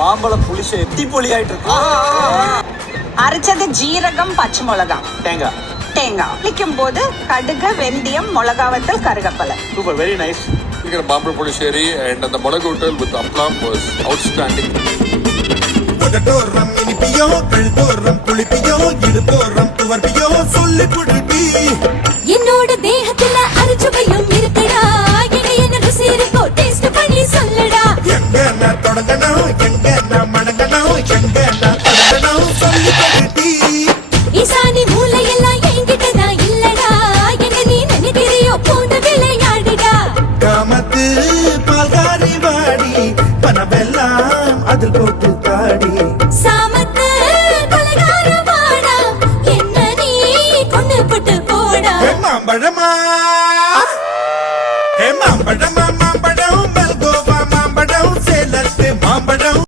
மாம்பழம் புளிஷ எத்திப்பொலி ஆயிட்டு இருக்கு. அரைச்சது ஜீரகம், பச்சை மிளகாய், தேங்காய் குளிக்கும் போது கடுகு, வெந்தயம், மிளகாவத்தல், கருகப்பலை. Super, very nice. மாம்பழம் புளிச்சேரி and அந்த மிளகு ஊட்டல் with aplam was outstanding. உதட்டோரம் இனிப்பியோ, கழுத்தோரம் புளிப்பியோ, இடுப்போரம் துவர்ப்பியோ சொல்லி குடிப்பி. என்னோட தேகத்துல அரிச்சுவையும் இருக்குடா, என்ன ருசி இருக்கோ டேஸ்ட் பண்ணி சொல்லடா. எங்க நான் தொடங்கணும், எங்க நான் மடங்கணும், எங்க நான் தொடங்கணும் சொல்லி குடிப்பி. ஈசானி மூலையெல்லாம் என்கிட்ட தான் இல்லடா, என்ன நீ நினைக்கிறியோ போன விளையாடுடா. காமத்து பால்காரி வாடி, பணமெல்லாம் அதில் போட்டு தாடி.